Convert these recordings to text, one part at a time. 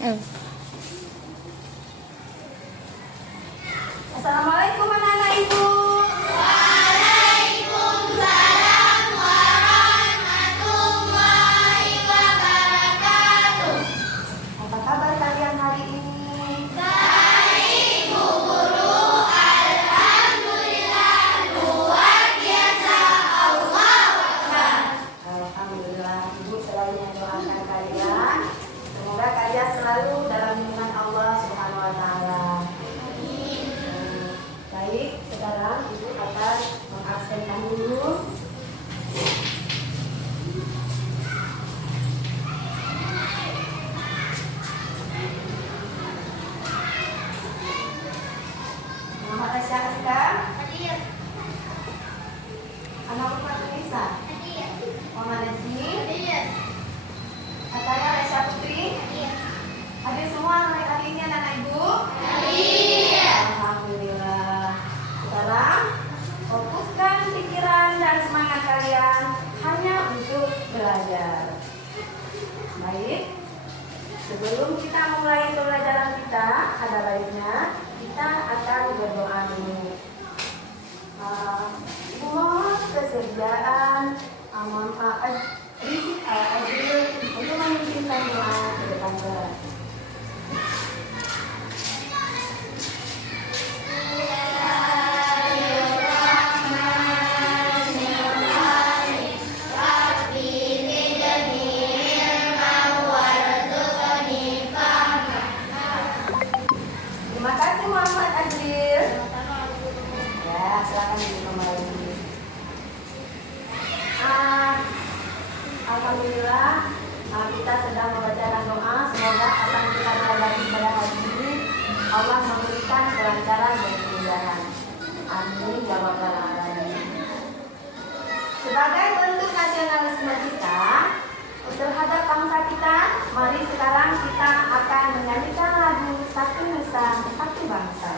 Assalamualaikum anak-anak ibu. Waalaikumsalam warahmatullahi wabarakatuh. Apa kabar kalian hari ini? Baik, Bu Guru. Alhamdulillah, luar biasa. Allahu Akbar. Alhamdulillah, ibu selalu mendoakan kalian. Semoga kalian selalu dalam lindungan Allah Subhanahu wa Ta'ala. Baik, sekarang ibu akan mengabsenkan dulu. Muhammad Rasya Aska, Hadir. Anak Umar Tunisa, Hadir. Muhammad Najib, Hadir. Ataya Rasya Putri. Hadir. Hadir semua hari ini anak-anak ibu. Hadir. Alhamdulillah. Sekarang fokuskan pikiran dan semangat kalian hanya untuk belajar. Baik. Sebelum kita memulai pembelajaran kita, ada baiknya kita akan berdoa dulu. Ibu mohon kesediaan Rizky Al-Azril untuk memimpinkan doa ke depan kelas. Terima kasih Muhammad Azril. Ya, silakan ibu kembali. Alhamdulillah, kita sedang membacakan doa. Semoga apa yang kita pelajari pada hari ini Allah memberikan kelancaran dan kemudahan. Amin ya rabbal alamin. Sebagai bentuk nasionalisme kita terhadap bangsa kita, mari sekarang kita akan menyanyikan lagu Satu Nusa Satu Bangsa.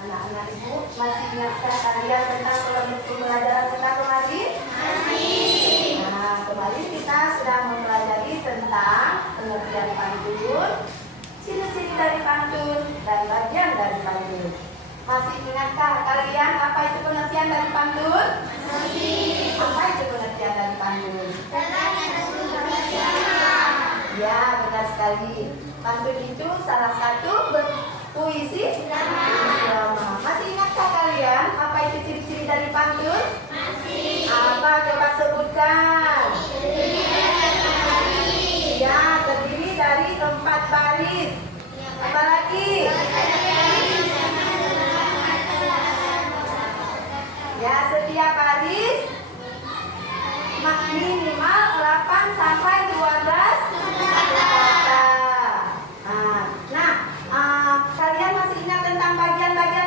Anak-anak ibu masih ingatkah kalian tentang pembelajaran kita kemarin? Masih. Nah, kemarin kita sudah mempelajari tentang pengertian pantun, ciri-ciri dari pantun, dan bagian dari pantun. Masih ingatkah kalian apa itu pengertian dari pantun? Masih. Apa itu pengertian dari pantun? Tentang yang berbeda. Ya, benar sekali. Pantun itu salah satu puisi drama. Masih ingatkah kalian apa itu ciri-ciri dari pantun? Masih. Apa coba sebutkan? Ya, terdiri dari 4 baris. Apalagi? Ya, setiap baris minimal 8 sampai 12 kata. Nah, kalian masih ingat tentang bagian-bagian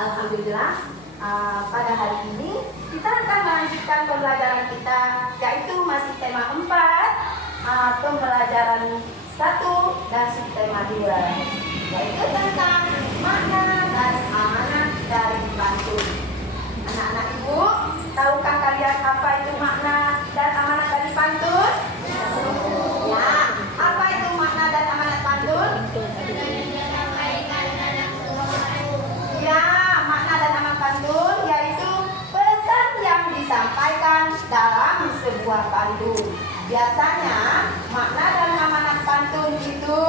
Alhamdulillah, pada hari ini kita akan melanjutkan pembelajaran kita, yaitu masih tema 4, pembelajaran 1 dan subtema 2, yaitu tentang makna dan amanat dari pantun. Anak-anak ibu, tahukah kalian apa itu makna dan amanat dari pantun? Ya, apa itu makna dan amanat pantun? Ya, makna dan amanat pantun yaitu pesan yang disampaikan dalam sebuah pantun. Biasanya makna dan amanat pantun itu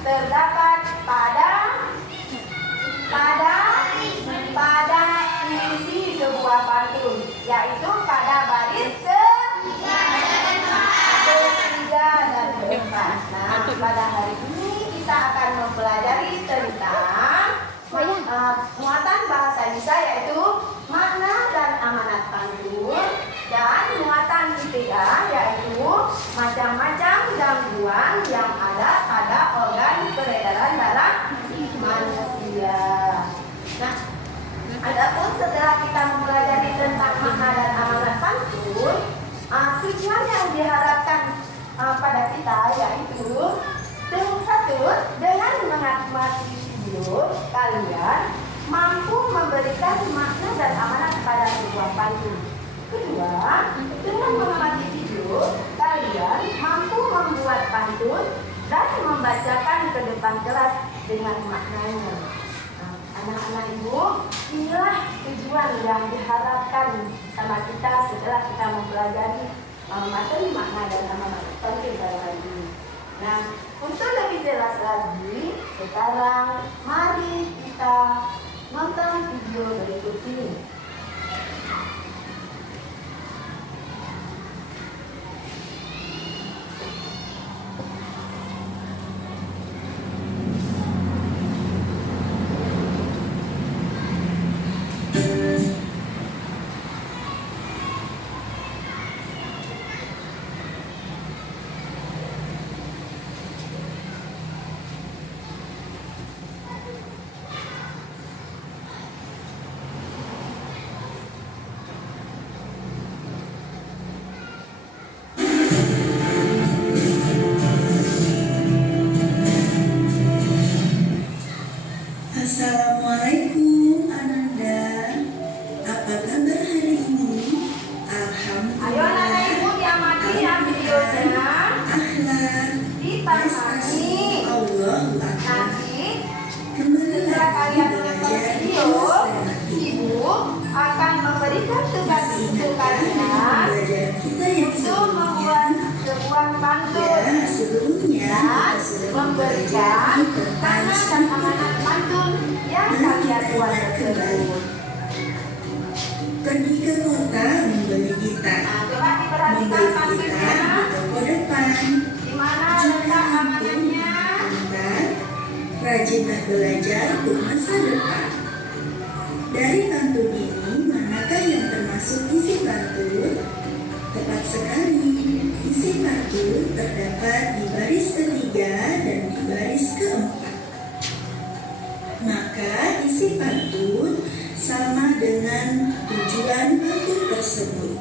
terdapat pada isi sebuah pantun, yaitu pada baris ketiga dan keempat. Nah, pada hari ini kita akan mempelajari tentang muatan bahasa Indonesia, yaitu makna dan amanat pantun, dan muatan IPA, yaitu macam-macam gangguan yang ada pada organ peredaran darah manusia. Nah, adapun setelah kita mempelajari tentang makna dan amanat pantun, tujuan yang diharapkan pada kita yaitu satu, dengan mengamati video kalian mampu memberikan makna dan amanat pada sebuah pantun. Kedua, dengan mengamati video kalian mampu membuat pantun dan membacakan ke depan kelas dengan maknanya. Anak-anak ibu, inilah tujuan yang diharapkan sama kita setelah kita mempelajari materi makna dan amanat pantun pada hari ini. Nah, untuk lebih jelas lagi, sekarang mari kita nonton video berikut ini. Assalamualaikum Ananda, apa kabar hari ini? Ayo anak-anak ibu diamati ya videonya, Akhlak, dipahami. Allahu Akbar. Nanti Kembali setelah lagi kalian menonton belajar di video, kelas tematik. ibu akan memberikan tugas Masih untuk ingatkah dengan kalian pembelajaran kita yang untuk membuat sebelumnya? sebuah pantun Ya, sebelumnya dan kita sudah memberikan mempelajari tentang makna dan suku. amanat pantun yang Mari kalian kita buat ingat kembali. tersebut. Pergi ke kota membeli gitar. Nah, coba diperhatikan Membeli gitar pantunnya. di toko depan. Di mana Jika letak antum amanatnya? pintar, rajinlah belajar untuk masa depan. Dari pantun ini, manakah yang termasuk isi pantun? Tepat sekali, isi pantun terdapat di baris ketiga dan di baris keempat. Maka isi pantun sama dengan tujuan pantun tersebut.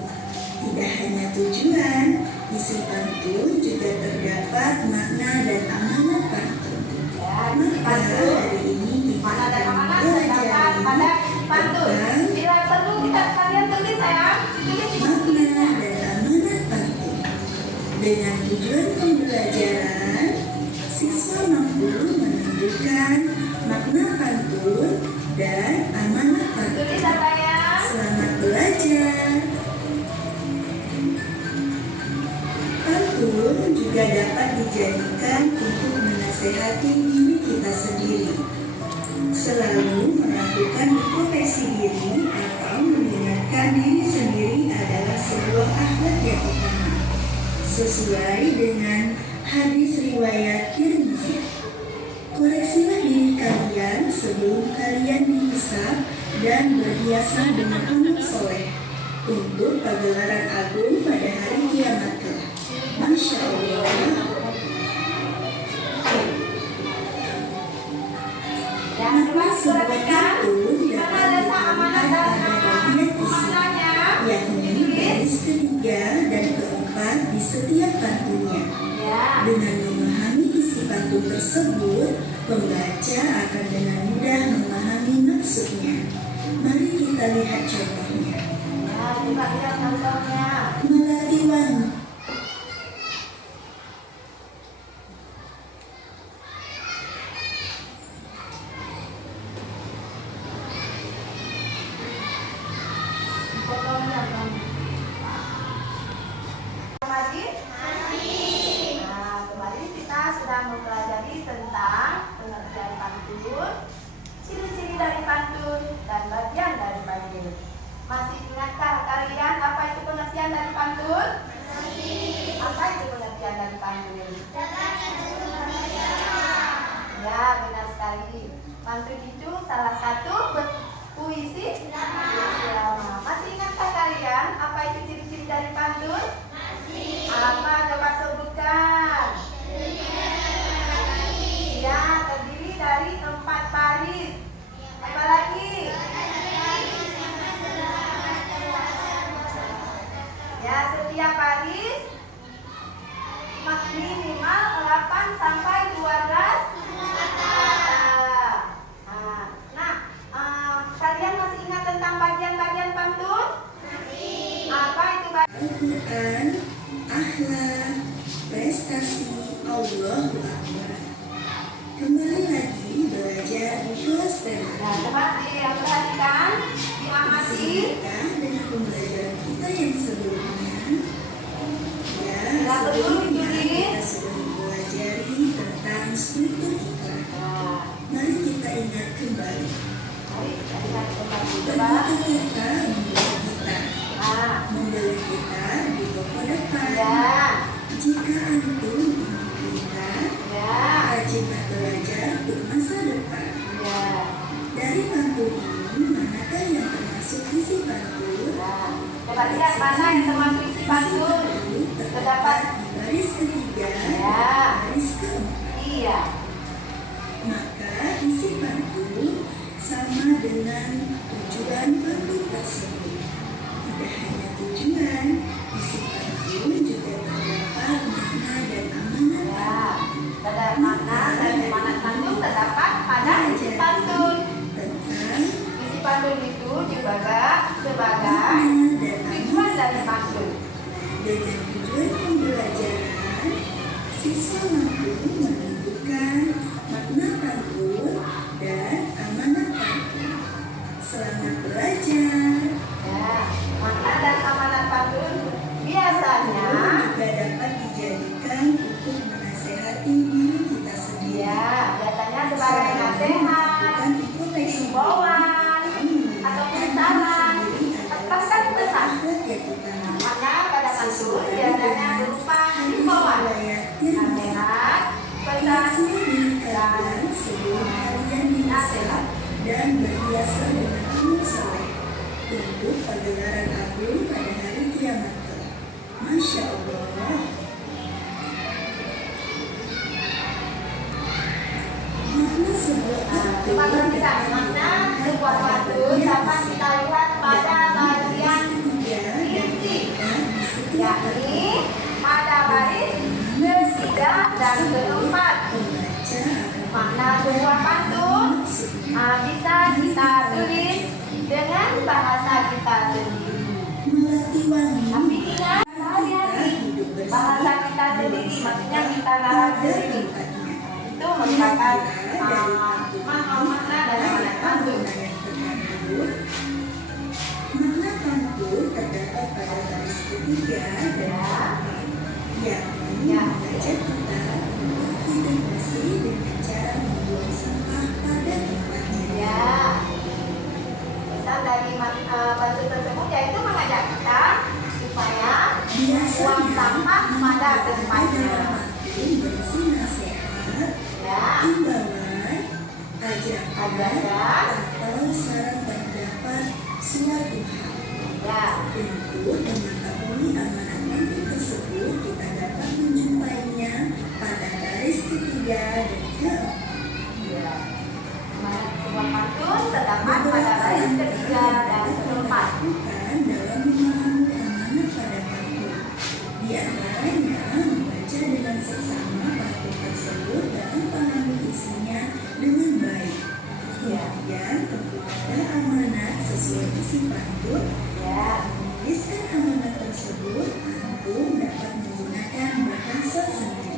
Tidak hanya tujuan, isi pantun juga terdapat makna dan amanat pantun. Ya, Maka pantun. hari ini kita Makna dan akan amanat belajar terdapat pada isi pantun. tentang Bila perlu kita kalian tulis ya. Tulis di buku makna tulisnya. dan amanat pantun. Dengan tujuan pembelajaran, siswa mampu menentukan makna pantun dan amanat pantun. Tulis datanya. Selamat belajar. Pantun juga dapat dijadikan untuk menasehati diri kita sendiri. Selalu melakukan introspeksi diri atau mengingatkan diri sendiri adalah sebuah akhlak yang utama. Sesuai dengan hadis riwayat Tirmizi. Koreksilah diri kalian sebelum kalian dihisab dan berhiaslah dengan amal soleh untuk pagelaran agung pada hari kiamat kelak. Masya Allah. Ya, Makna coba sebuah perhatikan pantun di mana dapat setiap pantunnya. Ya. Dengan memahami isi pantun tersebut, pembaca akan dengan mudah memahami maksudnya. Mari kita lihat contohnya. Ya, coba lihat contohnya. Melati wangi. Fotonya kan. Nah, kemarin kita sudah mempelajari tentang pengertian pantun, ciri-ciri dari pantun, dan bagian dari pantun. Masih ingatkah kalian apa itu pengertian dari pantun? Apa itu pengertian dari pantun? Ya, benar sekali. Pantun itu salah satu puisi lama. Masih ingatkah kalian apa itu ciri-ciri dari pantun? Apa? Coba sebutkan. Ya, terdiri dari 4 baris. Apa lagi? Ya, setiap baris minimal 8 sampai 12 kata. Kalian masih ingat tentang bagian-bagian pantun? Apa itu bagian? Al-Quran, akhlak, prestasi, Allahu Akbar. Kembali lagi belajar di kelas tema. Nah, coba diperhatikan, diamati. Kita dengan pembelajaran kita yang sebelumnya. Ya, Tidak perlu sebelumnya ditulis. kita sudah mempelajari tentang struktur iklan. Nah, Mari kita ingat kembali. mari kita lihat kembali. Coba. Begitu kita membeli gitar, Nah, membeli gitar di toko depan. ya, Jika antum ingin gitar, ya, rajinlah belajar untuk masa depan. ya. Dari pantun ini, manakah yang termasuk isi pantun? Nah, coba lihat mana yang termasuk isi pantun. Terdapat di baris ketiga Ya. dan baris keempat. Iya. Maka isi pantun sama dengan tujuan pantun tersebut. Tidak hanya tujuan, isi pantun juga terdapat makna dan amanat. Ya, ada makna dan amanat pantun terdapat pada isi pantun. Tentang Isi pantun itu juga sebagai makna dan tujuan amanat. dari pantun. Dengan tujuan pembelajaran, siswa mampu menentukan makna pantun dan amanat pantun. Selamat belajar. Ya, makna dan amanat pantun biasanya Juga dapat dijadikan untuk menasehati diri kita sendiri. ya, biasanya sebagai nasihat, himbauan, ataupun saran, bahkan pesan. Makna pada pantun biasanya berupa himbauan, nasihat, pesan, dan sebelum kalian nasihat. dan berhiasa dengan amal soleh untuk pagelaran agung pada hari kiamat kelak. Masya Allah. Makna sebuah Coba perhatikan makna sebuah pantun dapat kita lihat pada bagian isi, yakni pada baris ketiga dan keempat. Makna sebuah pantun bisa kita tulis dengan bahasa kita sendiri. Tapi ingat hati-hati, bahasa kita sendiri, maksudnya kita garap sendiri. Itu merupakan makna dan amanat pantun. Makna pantun terdapat pada baris ketiga dan keempat, yakni mengajak kita untuk hidup bersih dengan cara membuang sampah pada tempatnya. Ya, pesan dari pantun tersebut yaitu mengajak kita supaya buang sampah pada tempatnya. Berisi nasihat, Ya, imbauan, ajakan, atau saran pendapat suatu hal. ya, Untuk mengetahui amanat pantun tersebut, kita dapat menjumpainya pada baris ketiga dan keempat. ya. Sebuah pantun terdapat pada baris ketiga dan keempat. Bukan dalam memahami amanat pada pantun. Di antara Caranya membaca dengan seksama pantun tersebut dan pahami isinya dengan baik. Kemudian tentukan amanat sesuai isi pantun. Ya. Menuliskan amanat tersebut, antum dapat menggunakan bahasa sendiri.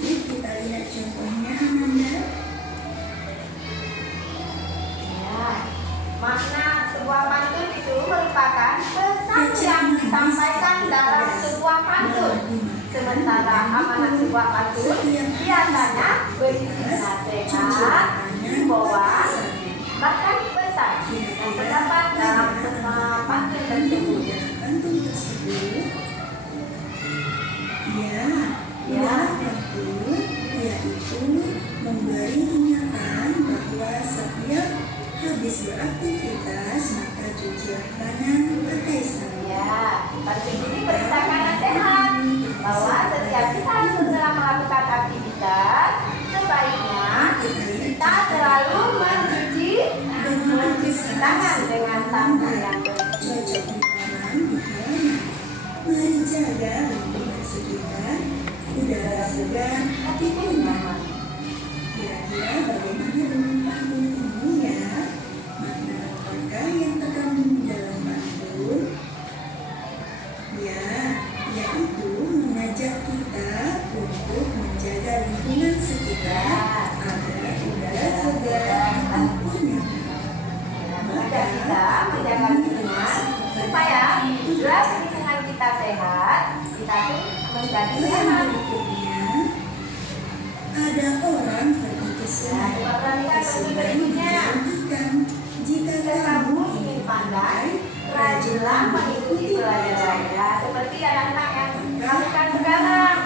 Mari kita lihat contohnya, Amanda. Ya. Makna sebuah pantun itu merupakan pesan yang disampaikan dalam sebuah pantun. Sementara amanat sebuah pantun biasanya berisi nasihat, himbauan, bahkan pesan yang terdapat dalam pantun tersebut. Pantun tersebut, dalam pantun yaitu memberi ingatan bahwa setiap habis beraktivitas maka cucilah tangan pakai sabun. Ya, pantun ini berdasarkan nasihat bahwa setiap kita setelah melakukan aktivitas sebaiknya kita selalu mencuci tangan dengan sabun yang bersih. Cocok ditanam di halaman. Mari jaga lingkungan sekitar, udara segar, hati pun nyaman. Kira-kira bagaimana dengan pantun ini ya? Makna apakah yang terkandung di dalam pantun? Ya, yaitu mengajak kita untuk menjaga lingkungan sekitar agar udara segar, hati pun nyaman. Mengajak kita menjaga lingkungan supaya bila lingkungan kita sehat, kita pun menjadi nyaman. Berikutnya, ada orang pergi ke sungai menjanjikan jika kamu ingin pandai, Rajinlah mengikuti pelajarannya seperti anak-anak yang melakukan sekarang.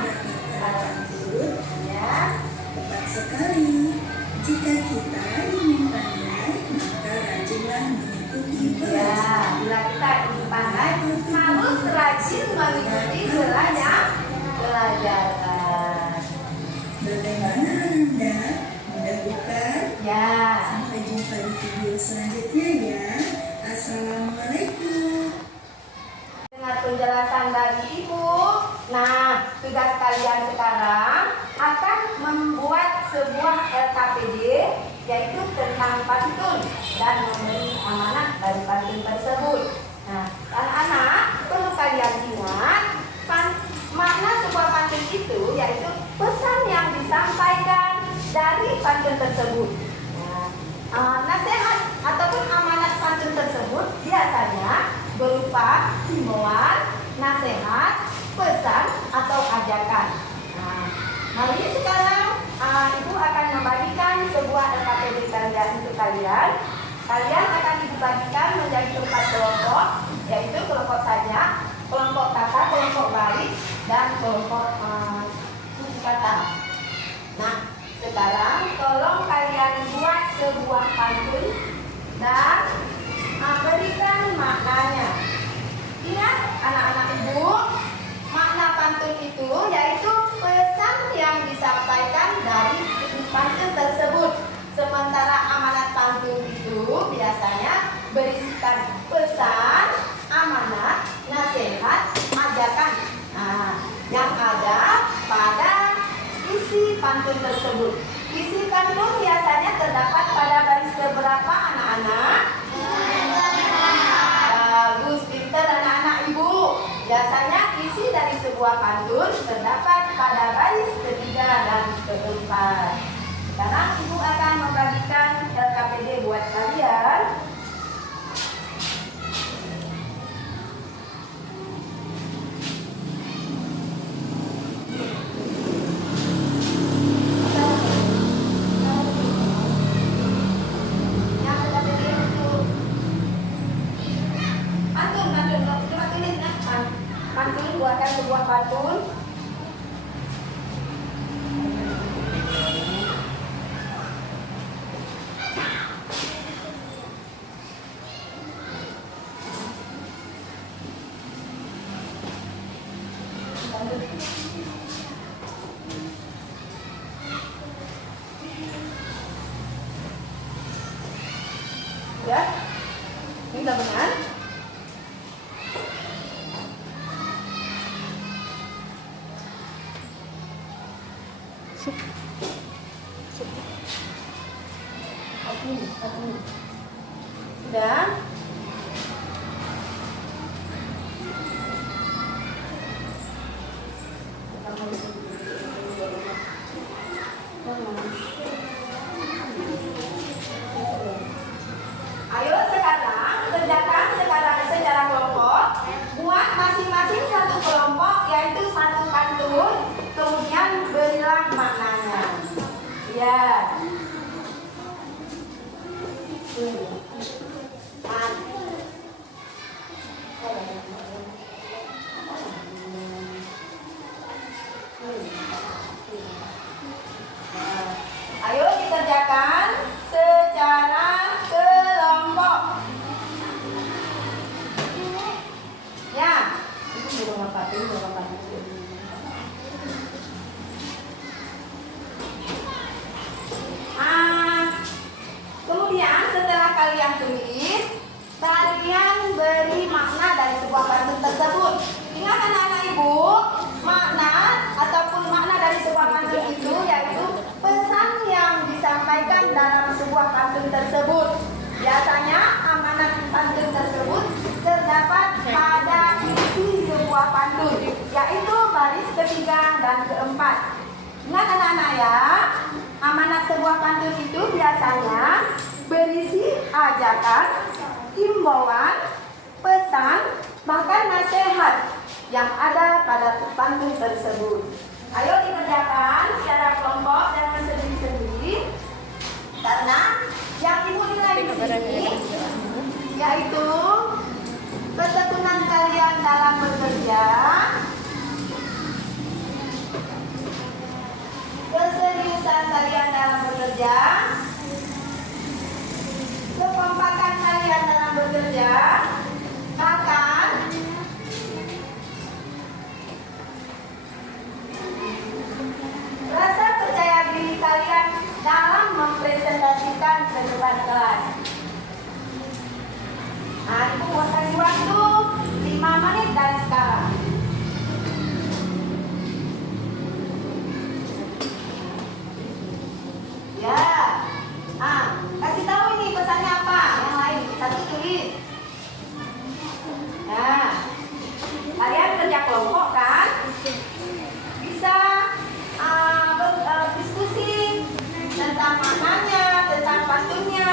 tersebut Ya, tepat sekali. Jika kita ingin pandai, maka rajinlah mengikuti ya, pelajaran. bila kita ingin pandai, harus rajin mengikuti pelajaran. Bagaimana Anda? Mudah bukan? Ya. Sampai jumpa di video selanjutnya ya. Assalamualaikum. Dengan penjelasan dari Ibu, nah tugas kalian sekarang akan membuat sebuah LKPD yaitu tentang pantun dan memberi amanat dari pantun tersebut. Nah, anak-anak perlu kalian ingat makna sebuah pantun itu yaitu pesan yang disampaikan dari pantun tersebut. Nasihat ataupun amanat pantun tersebut biasanya berupa himbauan, nasihat, pesan, atau ajakan. Mari sekarang Ibu akan membagikan sebuah LKPD kalian untuk kalian. Kalian akan dibagikan menjadi 4 kelompok, yaitu kelompok saja, kelompok kata, kelompok balik, dan kelompok suku kata. Nah, sekarang tolong kalian buat sebuah pantun dan berikan maknanya. Ingat anak-anak Ibu, makna pantun itu yaitu pesan yang disampaikan dari pantun tersebut. Sementara amanat pantun itu biasanya berisikan pesan, amanat, nasihat, ajakan. Yang ada pada isi pantun tersebut. Isi pantun biasanya terdapat pada baris keberapa anak-anak? Bagus, pintar anak-anak Ibu. Biasanya isi dari sebuah pantun terdapat pada baris ketiga dan keempat. Sekarang Ibu akan membagikan LKPD buat kalian. Pantun, buatkan sebuah pantun. Ya, ini udah benar. Sudah? Ayo sekarang kerjakan secara kelompok. Buat masing-masing satu kelompok, yaitu satu pantun. Kemudian berilah maknanya. Ya. Ayo dikerjakan secara kelompok. Ya, itu belum apa. Kemudian setelah kalian tulis, kalian beri makna dari sebuah pantun tersebut. Ingat anak-anak ibu, makna ataupun makna dari sebuah pantun itu yaitu pesan yang disampaikan dalam sebuah pantun tersebut. Biasanya amanat pantun tersebut terdapat pada isi sebuah pantun, yaitu baris ketiga dan keempat. Ingat anak-anak ya, amanat sebuah pantun itu biasanya berisi ajakan, himbauan, pesan, bahkan nasihat yang ada pada pantun tersebut. Ayo dikerjakan secara kelompok, jangan sendiri-sendiri, karena yang ibu nilai di sini yaitu ketekunan kalian dalam bekerja, keseriusan kalian dalam bekerja, kekompakan kalian dalam bekerja, bahkan rasa percaya diri kalian dalam mempresentasikan ke depan kelas. Nah, ibu mau kasih waktu 5 menit dari sekarang. Ya, kasih tahu ini pesannya apa? Yang lain, satu tulis. Nah, kalian kerja kelompok kan? Bisa diskusi tentang maknanya, tentang pantunnya.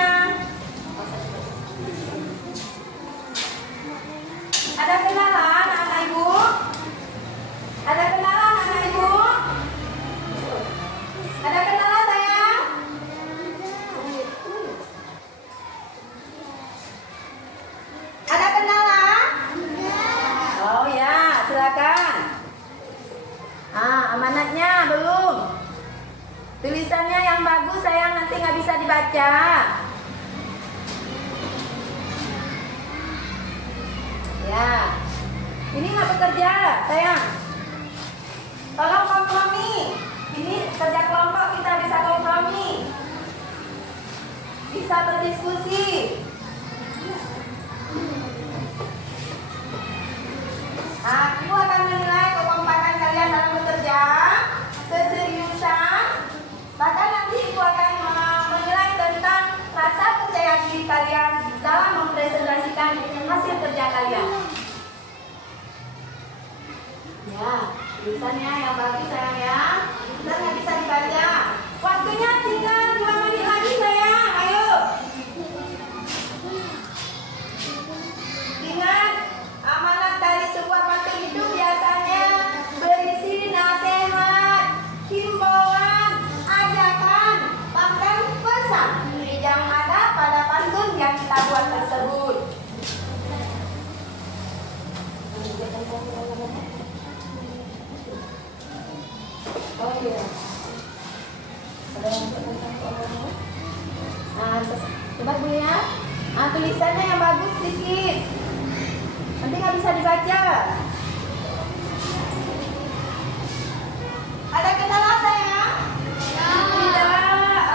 Ada kenalan anak ibu? Ada kenalan anak ibu? Ada kenalan sayang? Ada kenalan? Oh ya, silakan. Amanatnya belum. Tulisannya yang bagus sayang, nanti nggak bisa dibaca. Ya, ini nggak bekerja sayang. Tolong kompromi. Ini kerja kelompok, kita bisa kompromi, bisa berdiskusi. Ibu akan menilai kekompakan kalian dalam bekerja, keseriusan, bahkan nanti ibu akan menilai tentang rasa percaya diri kalian dalam mempresentasikan hasil kerja kalian. Ya, tulisannya yang bagus sayang ya, dan nggak bisa dibaca. Waktunya tinggal 2 menit lagi sayang, ayo. Ingat, amanat dari sebuah pantun itu biasanya berisi nasihat, himbauan, ajakan, bahkan pesan yang ada pada pantun yang kita buat tersebut. Oh iya. Coba Bu ya. Tulisannya yang bagus sedikit. Nanti nggak bisa dibaca. Ada kendala sayang? Tidak.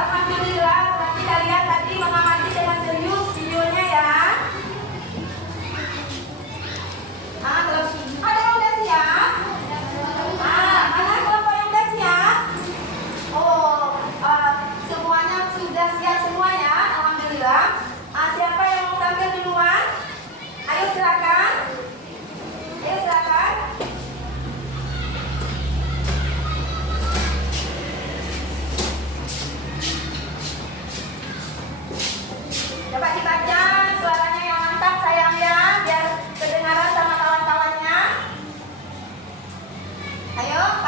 Alhamdulillah. Nanti kalian tadi mengamati dengan serius videonya ya. Terus ada yang udah siap? Mana kelompok yang udah siap?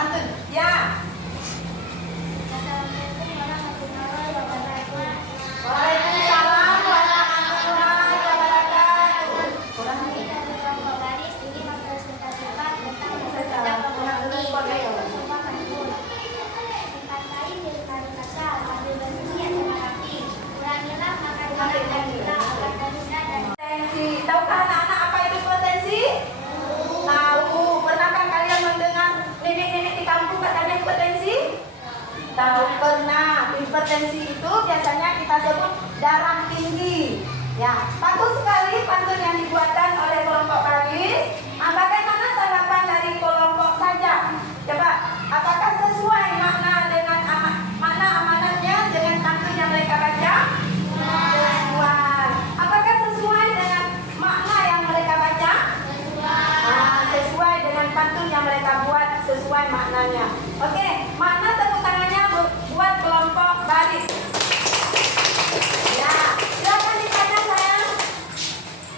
pantun. Ya. Assalamualaikum warahmatullahi wabarakatuh. Waalaikumsalam warahmatullahi wabarakatuh. Kurang Kami nih. dari kelompok baris ini mempresentasikan tentang bekerja Salah. kompromi. Kurang nih. Sumpah pantun. Singkat kain ditarik kata sambil bersih atau rapi. Kurangilah makan makan dan kita akan terhindar dari Potensi. Tahukah anak-anak apa itu potensi? Tahu. Pernahkah kalian mendengar nenek-nenek di kampung katanya hipertensi? Tahu, pernah. Hipertensi itu biasanya kita sebut darah tinggi. Ya, bagus sekali pantun yang dibuatkan oleh kelompok baris. Bagaimana tanggapan dari kelompok saja? Coba, apakah sesuai makna dengan makna amanatnya dengan pantun yang mereka baca? Sesuai. Apakah sesuai dengan makna yang mereka baca? Sesuai dengan pantun yang mereka buat, sesuai maknanya. Oke, makna tepuk tangannya buat kelompok baris. Ya, silakan dipajang sayang.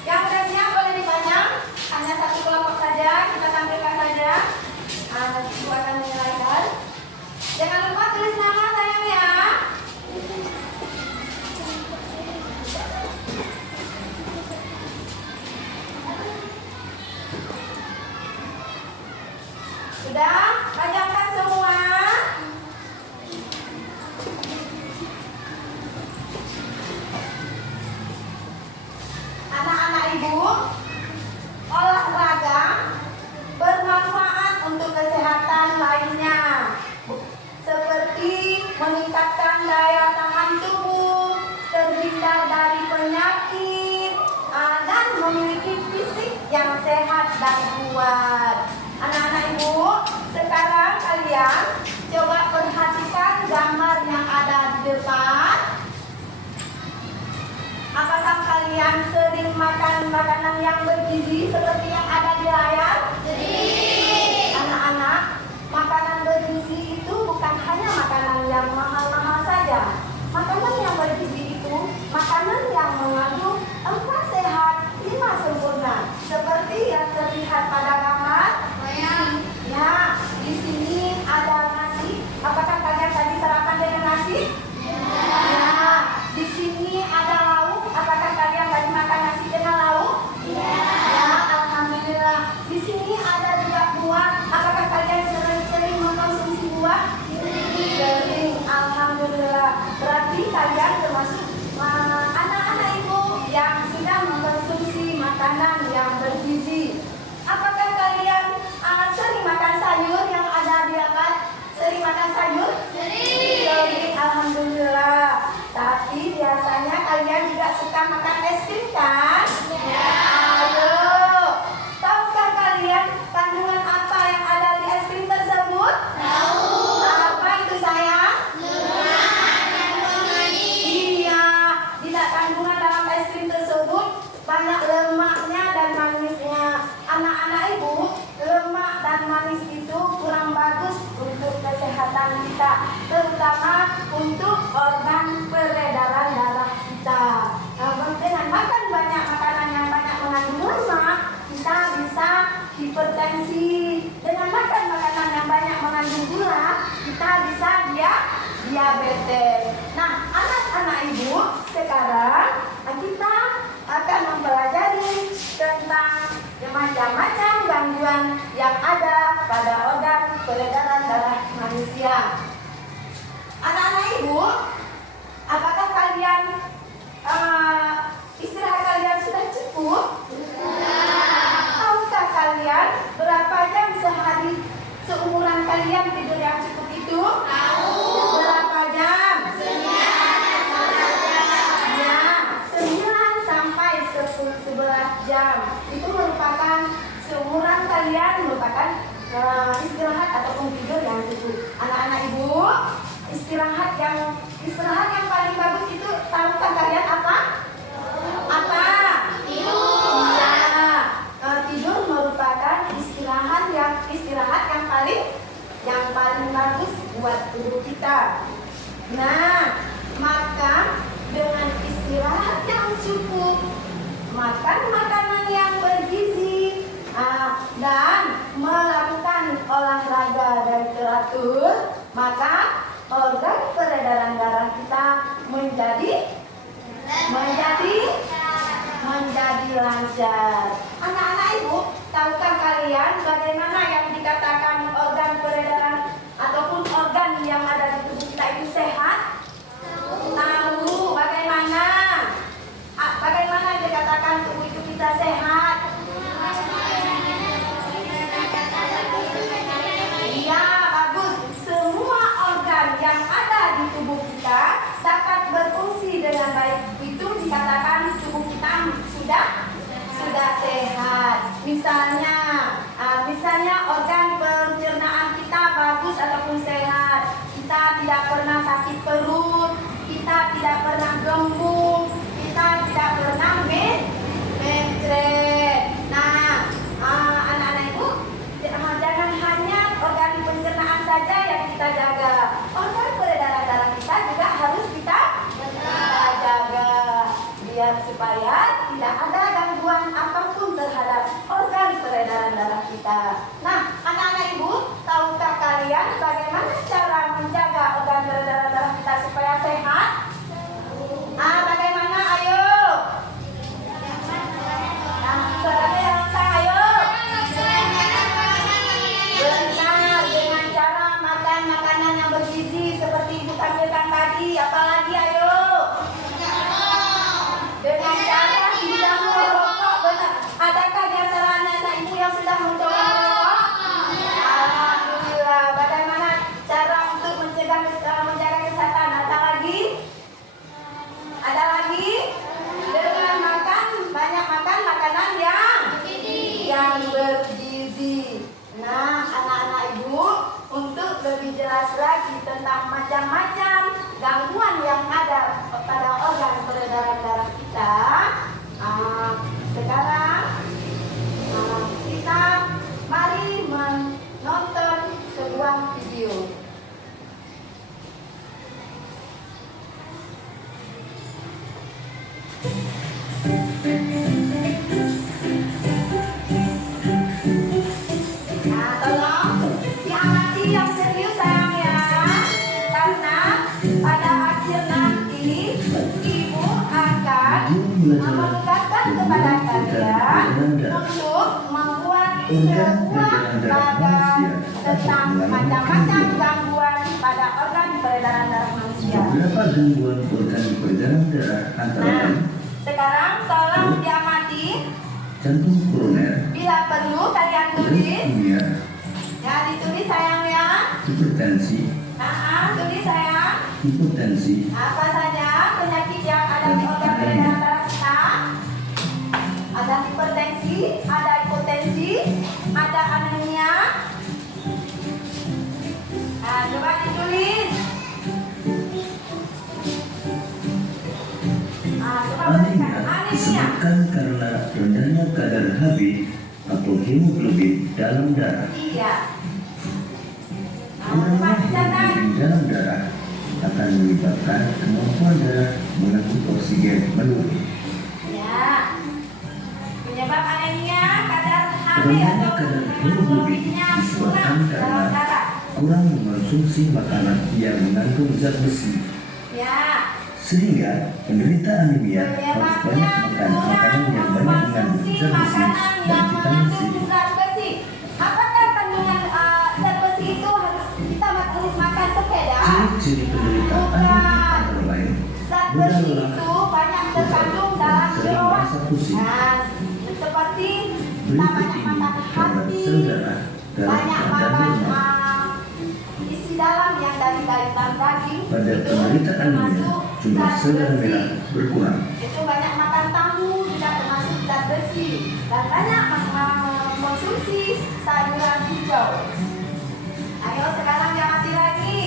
Yang udah siap boleh dipajang. Hanya satu kelompok saja, kita tampilkan saja. Ibu akan menyelesaikan. Jangan lupa tulis nama sayang ya. Sudah? Pajangkan semua. Anak-anak ibu, olahraga bermanfaat untuk kesehatan lainnya, seperti meningkatkan daya tahan tubuh, terhindar dari penyakit, dan memiliki fisik yang sehat dan kuat. Anak-anak ibu, sekarang kalian coba perhatikan gambar yang ada di depan. Apakah kalian sering makan makanan yang bergizi seperti yang ada di layar? Sering. Anak-anak, makanan bergizi itu bukan hanya makanan yang mahal-mahal saja. Makanan yang bergizi itu makanan yang mengandung 4 sehat, 5 sempurna. Seperti yang terlihat pada gambar. Ya, di sini ada nasi. Apakah kalian tadi sarapan dengan nasi? Ya. Di sini ada lauk. Apakah kalian tadi makan nasi dengan lauk? Ya, alhamdulillah. Di sini ada juga buah. Apakah kalian sering mengkonsumsi buah? Sering, alhamdulillah. Berarti kalian termasuk anak-anak ibu yang sudah mengkonsumsi makanan yang bergizi. Apakah kalian sering makan sayur yang ada di atas? Sering makan sayur? Sering, alhamdulillah. Tapi biasanya kalian juga suka makan es krim kan? Ya. Ayo, tahukah kalian kandungan apa yang ada di es krim tersebut? Tahu. Apa itu sayang? Iya, tidak kandungan dalam es krim tersebut banyak lemaknya dan manisnya. Anak-anak ibu, lemak dan manis itu kurang bagus untuk kesehatan kita, terutama untuk organ peredaran darah kita. Dengan makan banyak makanan yang banyak mengandung lemak, kita bisa hipertensi. Dengan makan makanan yang banyak mengandung gula, kita bisa diabetes. Nah, anak-anak ibu, sekarang kita akan mempelajari tentang macam-macam gangguan yang ada pada organ peredaran darah manusia. Anak-anak ibu, apakah kalian istirahat kalian sudah cukup? Tahukah kalian berapa jam sehari seumuran kalian tidur yang cukup itu? Tahu. Berapa jam? 9 sampai 11 jam. Itu merupakan seumuran kalian merupakan istirahat ataupun tidur yang cukup. Anak-anak ibu, istirahat yang paling bagus itu tahukah kalian apa? Apa? Tidur. Iya. Tidur merupakan istirahat yang paling bagus buat tubuh kita. Nah, maka dengan istirahat yang cukup, makan makanan yang bergizi, dan melakukan olahraga dan teratur, maka organ peredaran darah kita menjadi lancar. Anak-anak ibu, tahukah kalian bagaimana yang dikatakan organ peredaran ataupun organ yang ada di tubuh kita itu sehat? Tahu bagaimana? Bagaimana yang dikatakan tubuh itu kita sehat? Iya, bagus. Semua organ yang ada di tubuh kita dapat berfungsi dengan baik. Itu dikatakan tubuh kita sudah sehat. Misalnya organ pencernaan kita bagus ataupun sehat. Kita tidak pernah sakit perut, kita tidak pernah gembung, kita tidak pernah menstret. Nah, anak-anak ibu, jangan hanya organ pencernaan saja yang kita jaga. Organ peredaran darah kita juga harus kita jaga, biar supaya tidak ada gangguan apapun terhadap organ peredaran darah kita. Nah, anak-anak ibu, tahukah kalian bagaimana cara menjaga organ peredaran darah kita supaya sehat? Bagaimana? Ayo. Suaranya yang lantang, ayo. Benar, dengan cara makan makanan yang bergizi seperti ibu tampilkan tadi. Apalagi, ayo. Dengan cara tidak merokok, benar. Adakah di antara anak-anak ibu yang sudah mencoba merokok? Alhamdulillah. Bagaimana cara untuk menjaga kesehatan? Ada lagi? Dengan banyak makan makanan yang bergizi. Nah, anak-anak ibu, untuk lebih jelas lagi tentang macam-macam gangguan yang ada pada organ peredaran darah kita, sekarang kita mari menonton sebuah video. Nah, tolong diamati yang serius sayang ya, karena pada akhir nanti ibu akan menugaskan kepada kalian untuk membuat sebuah tagar tentang macam-macam gangguan pada organ peredaran darah manusia. Beberapa gangguan organ peredaran darah antara lain Sekarang tolong diamati. jantung koroner, Bila perlu kalian tulis. leukemia, Ya, ditulis sayang ya. hipertensi, Tulis sayang. hipotensi, Apa saja penyakit yang ada di organ peredaran darah kita? Ada hipertensi, ada hipotensi, ada anemia. Nah, coba ditulis. Coba berikan anemia anemia. disebabkan karena rendahnya kadar Hb atau hemoglobin dalam darah. Iya. Nah, coba Kurangnya dicatat. hemoglobin dalam darah akan menyebabkan kemampuan darah mengangkut oksigen menurun. Ya. Penyebab anemia kadar Hb Rendahnya atau kadar hemoglobin hemoglobinnya disebabkan kurang dalam karena darah. kurang mengonsumsi makanan yang mengandung zat besi, Ya. sehingga penderita anemia harus Penyebabnya banyak makan kurang makanan yang banyak mengandung mengkonsumsi zat besi makanan dan yang vitamin C. mengandung zat besi. Apakah kandungan zat besi itu harus kita harus makan sepeda? Ciri-ciri penderita anemia antara lain Zat mudah besi lelah, itu banyak terkandung dalam sering jeroan. merasa pusing, Dan seperti kita berikut banyak ini makan gambar hati, sel darah dalam banyak keadaan makan normal. isi dalam yang dari daging Pada itu penderita anemia, termasuk jumlah zat sel darah besi. merah berkurang. Itu banyak makan tahu juga termasuk zat besi, dan banyak mengkonsumsi sayuran hijau. Ayo sekarang diamati lagi.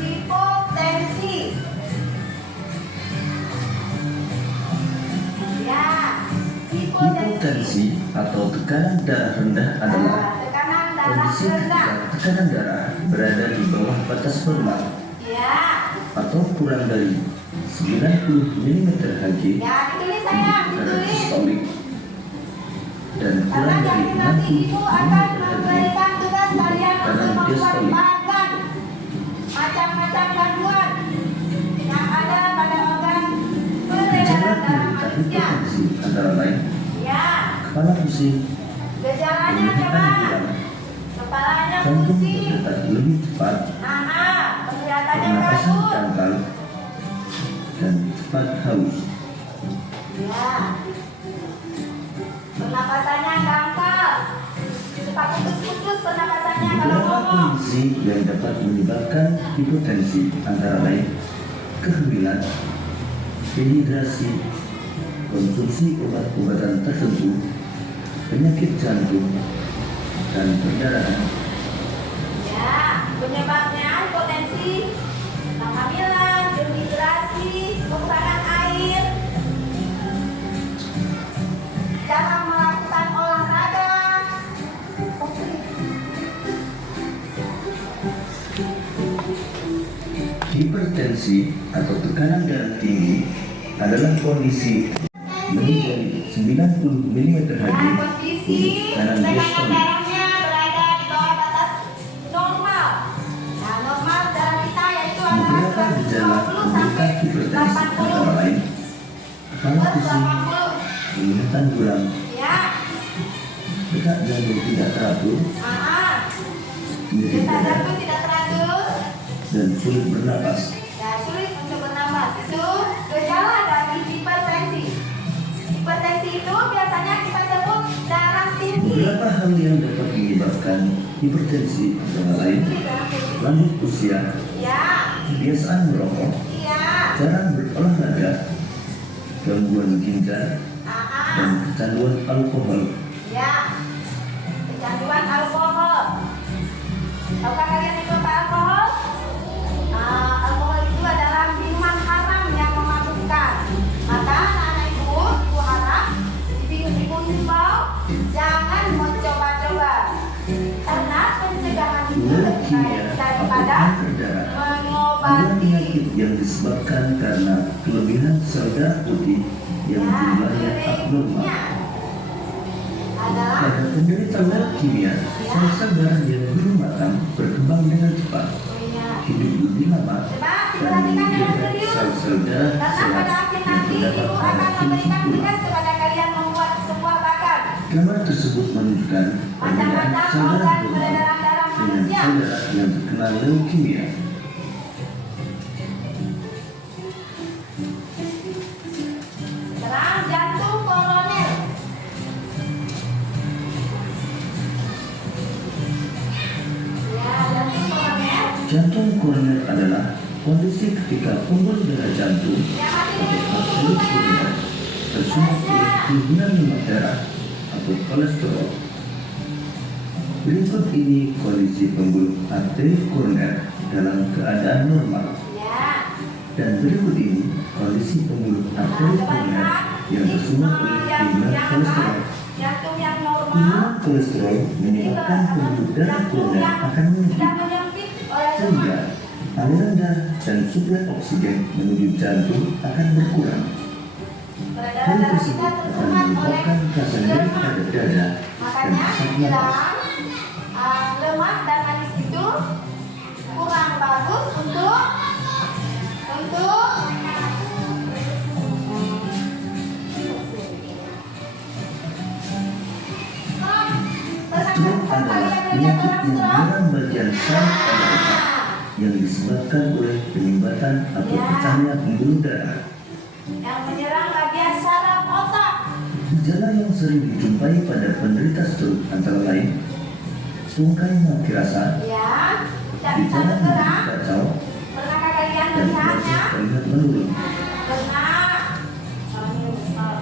Hipotensi. Ya, Hipotensi atau tekanan darah rendah adalah tekanan darah kondisi rendah. ketika tekanan darah berada di bawah batas normal Ya, atau kurang dari 90 mm Hg ya ditulis sayang, kadar ditulis. sistolik dan Karena kurang dari jadi nanti 60 ibu mm akan Hg memberikan tugas antara lain Ya. kepala pusing, Gejalanya penglihatan coba. hilang, Kepalanya jantung pusing. berdetak lebih cepat, Penglihatannya pernapasan kabur. dangkal, dan cepat haus. Ya. Pernapasannya dangkal. Cepat putus-putus pernapasannya kalau Beberapa ngomong. kondisi yang dapat menyebabkan hipertensi antara lain kehamilan, dehidrasi, konsumsi obat-obatan tertentu, penyakit jantung, dan perdarahan. Ya, penyebabnya hipotensi, kehamilan, dehidrasi, kekurangan air, jarang melakukan olahraga. Hipertensi atau tekanan darah tinggi adalah kondisi lebih dari 90 mm Ya, Hg kondisi untuk tekanan tekanan diastolik. darahnya berada di bawah batas normal. Nah, normal darah kita yaitu adalah Beberapa gejala 120 mendekat sampai hipertensi antara 80. lain kepala pusing, 80. penglihatan buram, Ya. detak jantung tidak teratur, nyeri Detak dada, jantung tidak teratur. dan sulit bernapas. Ya, sulit untuk bernapas. Itu gejala dari hipertensi. Hipertensi itu biasanya kita sebut darah tinggi. Beberapa hal yang dapat menyebabkan hipertensi antara lain lanjut usia, Ya, kebiasaan merokok, iya. jarang berolahraga, gangguan ginjal, dan kecanduan alkohol. Ya, kecanduan alkohol. Tahukah kalian itu apa alkohol? Alkohol itu adalah minuman haram yang memabukkan. Maka anak-anak ibu harap ibu himbau jangan mencoba-coba. Karena pencegahan itu lebih Leukemia baik atau daripada kanker darah adalah mengobati. penyakit yang disebabkan karena kelebihan sel darah putih yang Ya, jumlahnya abnormal. leukemia adalah Pada penderita leukemia, sel-sel darah yang belum matang berkembang dengan cepat, hidup lebih lama, Coba dan diperhatikan dengan menjadi serius. sel-sel darah Karena sehat pada akhir yang nanti terdapat ibu pada akan fungsi memberikan tulang. tugas kepada kalian membuat sebuah bagan. Gambar tersebut menunjukkan perbedaan Macam-macam sel darah organ normal peredaran darah dengan manusia. sel darah yang terkena leukemia. Sekarang jantung koroner. Ya, jantung koroner. Jantung koroner adalah kondisi ketika pembuluh darah jantung Ya, mati atau dengan arteri kutu koroner tersumbat oleh kelebihan lemak darah atau kolesterol. Berikut ini kondisi pembuluh arteri koroner dalam keadaan normal, Ya. dan berikut ini kondisi pembuluh arteri koroner yang tersumbat oleh kelebihan kolesterol. Jantung yang normal. Kelebihan kolesterol menyebabkan pembuluh darah koroner akan menyempit, Sudah menyempit oleh sehingga lemak. aliran darah dan suplai oksigen menuju jantung akan berkurang. Peredaran Hal darah tersebut kita akan tersempat oleh menyebabkan rasa nyeri lemak. pada dada dan Makanya sesak bilang napas. lemak dan manis itu kurang bagus untuk Stroke adalah penyakit yang menyerang bagian saraf pada otak yang disebabkan oleh penyumbatan atau Ya. pecahnya pembuluh darah. yang menyerang bagian saraf otak. Gejala yang sering dijumpai pada penderita stroke antara lain tungkai mati rasa, Ya, tidak bisa gejala bergerak. menjadi kacau, Pernahkah kalian dan melihatnya? wajah terlihat menurun. Pernah. Orangnya besar.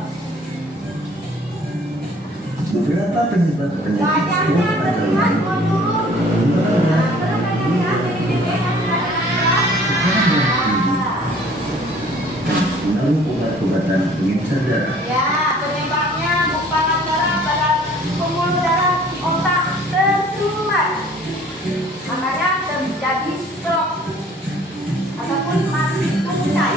Beberapa penyebab penyakit Wajahnya stroke antara terlihat lain menurun. penurunan darah Pernah pada kalian pembuluh lihat darah, dari bebek yang sudah bergerak? tekanan darah tinggi, pengaruh obat-obatan pengencer darah. Ya, penyebabnya bukan darah pada pembuluh darah otak tersumbat. Makanya terjadi stroke ataupun mati tungkai.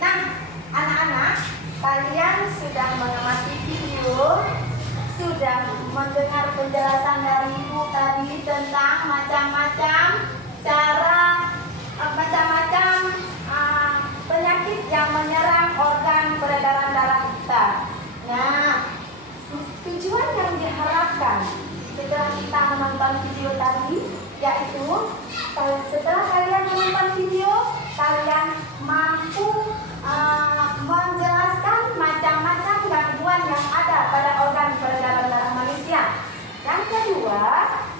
Nah, anak-anak, kalian sudah mengamati video, sudah mendengar penjelasan dari Ibu tadi tentang macam-macam cara Setelah kalian menonton video, kalian mampu menjelaskan macam-macam gangguan yang ada pada organ peredaran darah manusia. Yang kedua,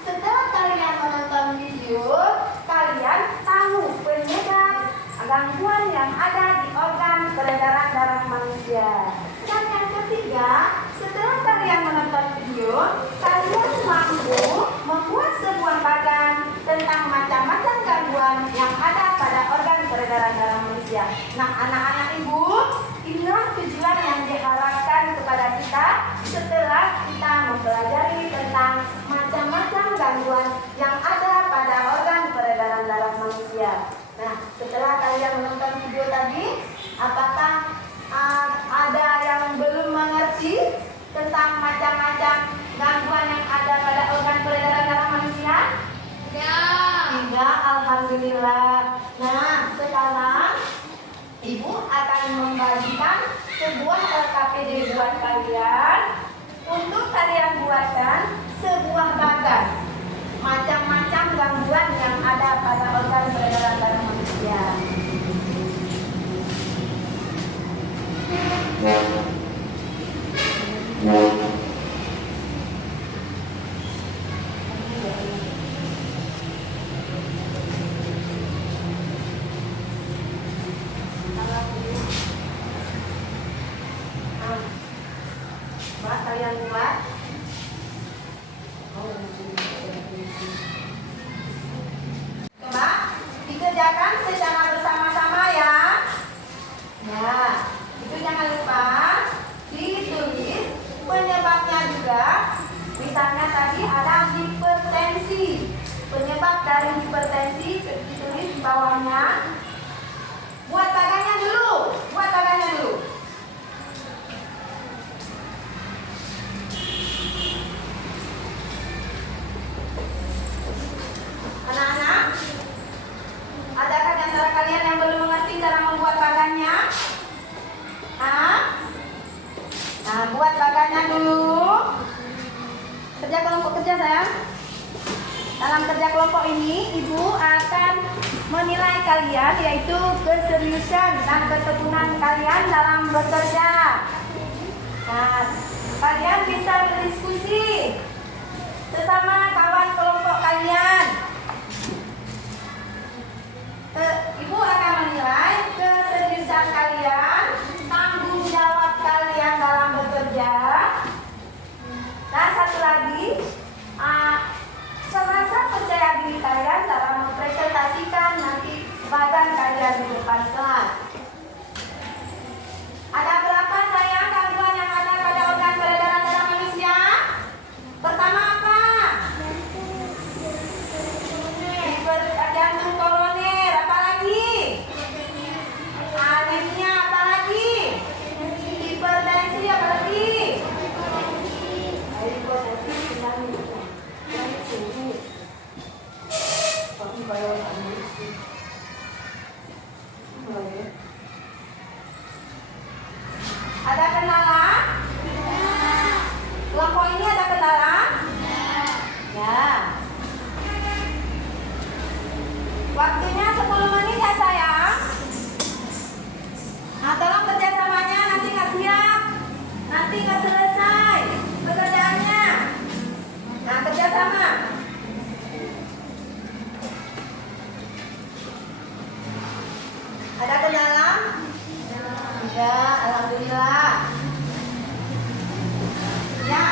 setelah kalian menonton video, kalian tahu penyebab gangguan yang ada di organ peredaran darah manusia. Dan yang ketiga, setelah kalian menonton video, kalian mampu membuat sebuah bagan tentang macam-macam gangguan yang ada pada organ peredaran darah manusia. Nah, anak-anak ibu, inilah tujuan yang diharapkan kepada kita setelah kita mempelajari tentang macam-macam gangguan yang ada pada organ peredaran darah manusia. Nah, setelah kalian menonton video tadi, apakah ada yang belum mengerti tentang macam-macam gangguan yang ada pada organ peredaran darah manusia? Tidak, alhamdulillah. Nah, sekarang ibu akan membagikan sebuah LKPD buat kalian untuk kalian buatkan sebuah bagan macam-macam gangguan yang ada pada organ peredaran darah manusia. Kalian buat. Coba dikerjakan secara bersama-sama ya. Nah, itu jangan lupa ditulis penyebabnya juga. Misalnya tadi ada hipertensi. Penyebab dari hipertensi ditulis di bawahnya. Buat bagannya dulu. Buat bagannya dulu. Anak-anak, adakah di antara kalian yang belum mengerti cara membuat bagannya? Nah, buat bagannya dulu. Kerja kelompok kerja sayang. Dalam kerja kelompok ini, ibu akan menilai kalian, yaitu keseriusan dan ketekunan kalian dalam bekerja. Nah, kalian bisa berdiskusi sesama kawan kelompok kalian. Ibu akan menilai keseriusan kalian, tanggung jawab kalian dalam bekerja, dan satu lagi, serasa percaya diri kalian dalam mempresentasikan nanti badan kalian di depan kelas. Ada berapa sayang gangguan yang ada pada organ peredaran darah manusia? Pertama apa? Jantung koroner, apa lagi? Anemia, apa lagi? Hipertensi, apa lagi? Ada kenalan? Kelompok ini ada kenalan? Ya. Waktunya 10 menit ya sayang. Nah, tolong kerjasamanya, nanti nggak siap, nanti nggak selesai pekerjaannya. Nah, kerjasama. Ada kendala? Tidak, alhamdulillah. Ya.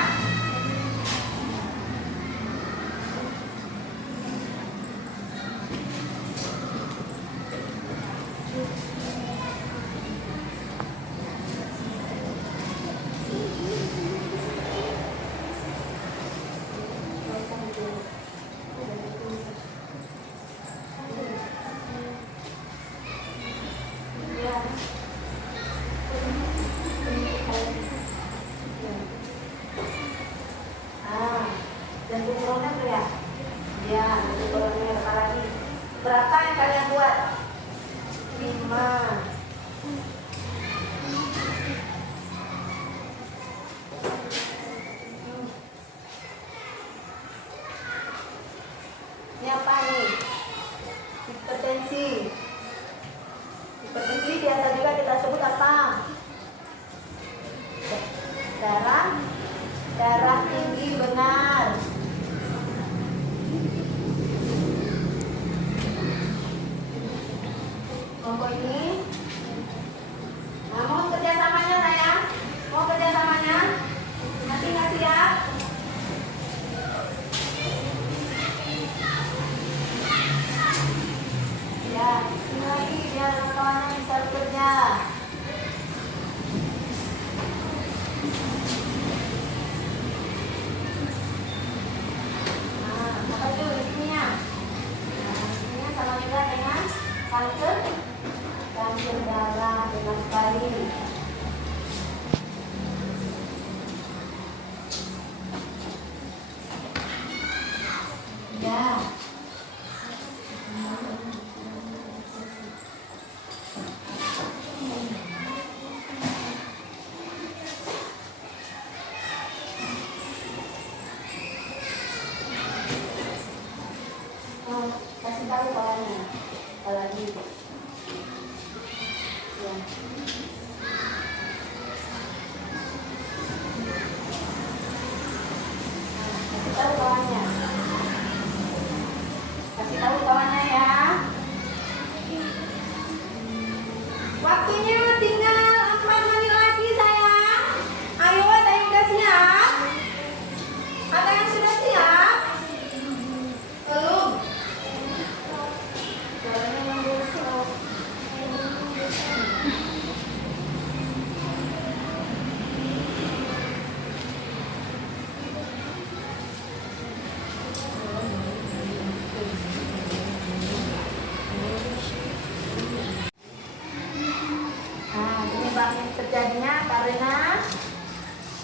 terjadinya karena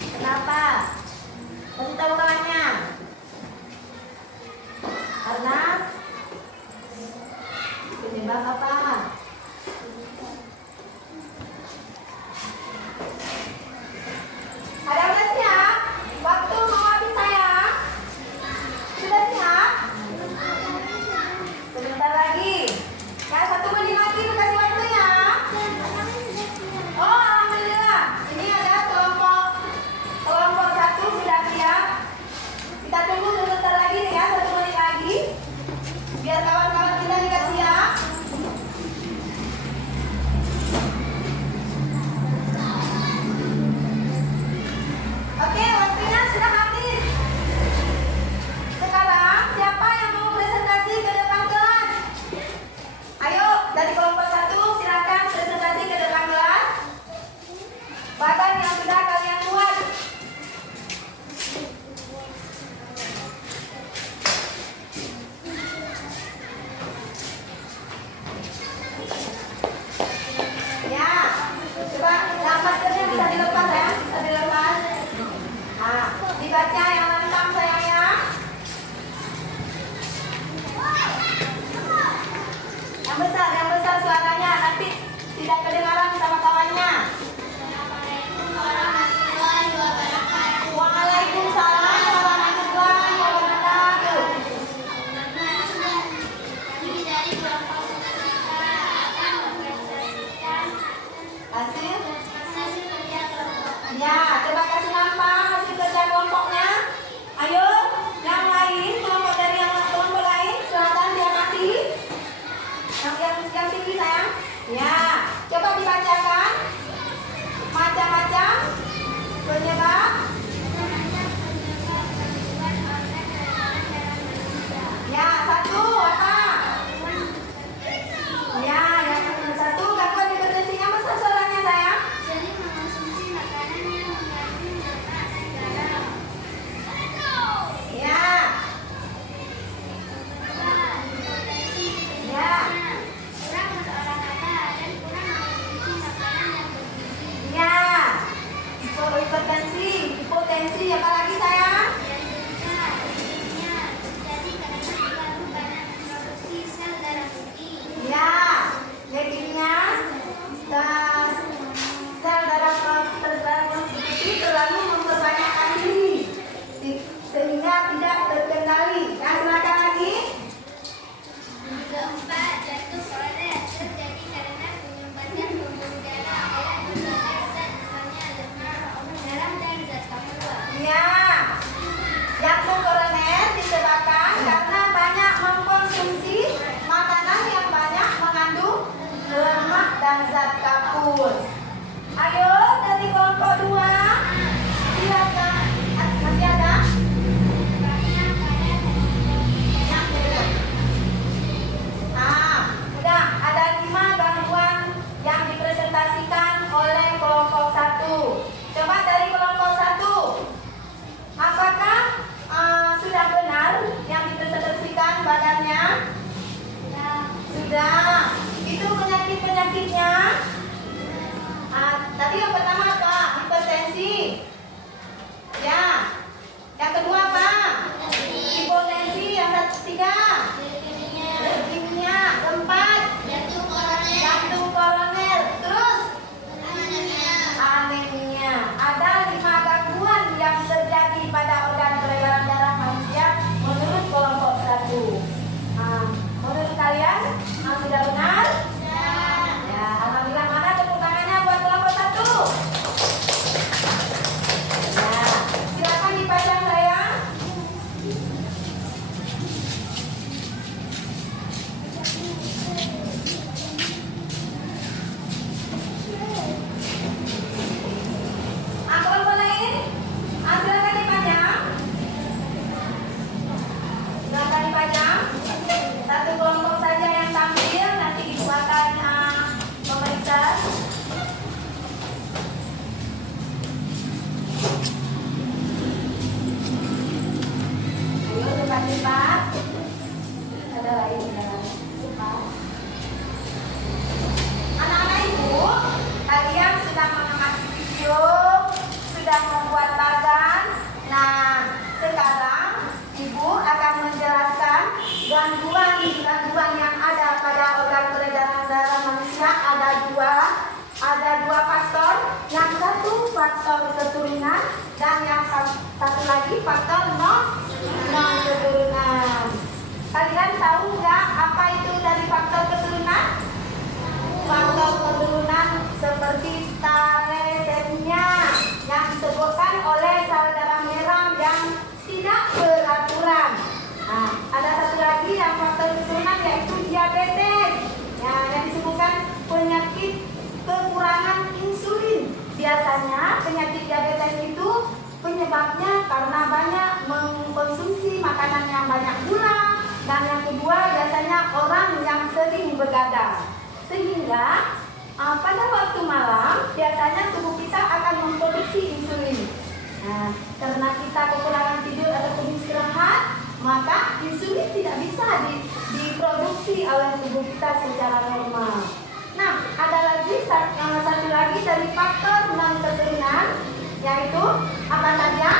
kenapa? Kasih tahu kawannya. Karena penyebab apa? Ada udah siap? Waktu mau habis sayang? Sudah siap? Sebentar lagi. Ya, 1 menit lagi kasih waktu ya. Oh, alhamdulillah. Ini ada kelompok 1 sudah siap. Kita tunggu sebentar lagi nih ya, 1 menit lagi. Biar kawan-kawan kita juga siap. Oke, waktunya sudah habis. Sekarang siapa yang mau presentasi ke depan kelas? Ayo, dari kelompok 1 silakan presentasi ke depan kelas. Badan yang sudah kalian buat. Ya, coba maskernya bisa dilepas ya, bisa dilepas. Nah, dibaca yang lantang sayangnya. Yang besar suaranya, nanti tidak kedengaran sama kawannya. Waalaikumsalam warahmatullahi wabarakatuh. Kami dari kelompok kita akan mempresentasikan Hasil? hasil kerja kelompok. Ya, coba kasih nampak hasil kerja kelompoknya. Ayo, yang lain, kelompok lain, silakan diamati. Yang tinggi sayang. Ya, coba dibacakan. Macam-macam penyebab. Ya, 1 apa? Ya, yang 1 gangguan hipertensinya besar suaranya sayang. Jadi mengonsumsi makanan yang faktor keturunan dan yang satu lagi faktor non keturunan. Kalian tahu nggak apa itu dari faktor keturunan? Faktor keturunan seperti thalassemia yang disebutkan oleh sel darah merah yang tidak beraturan. Nah, ada satu lagi yang faktor keturunan yaitu diabetes, yang disebutkan penyakit kekurangan insulin. Biasanya penyakit diabetes itu penyebabnya karena banyak mengkonsumsi makanan yang banyak gula, dan yang kedua biasanya orang yang sering begadang. Sehingga pada waktu malam biasanya tubuh kita akan memproduksi insulin. Nah, karena kita kekurangan tidur ataupun istirahat, maka insulin tidak bisa diproduksi oleh tubuh kita secara normal. Nah, ada lagi satu lagi dari faktor non keturunan, yaitu apa saja?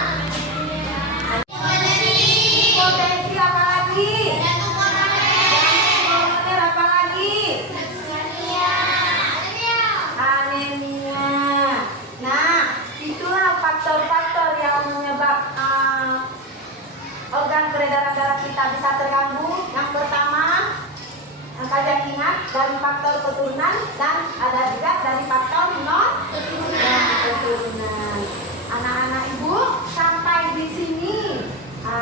Hipotensi, apa lagi? Koroner, apa lagi? Anemia. Nah, itulah faktor-faktor yang menyebabkan organ peredaran darah kita bisa terganggu. Yang pertama, kalian ingat dari faktor keturunan dan ada juga dari faktor non keturunan. Anak-anak ibu sampai di sini,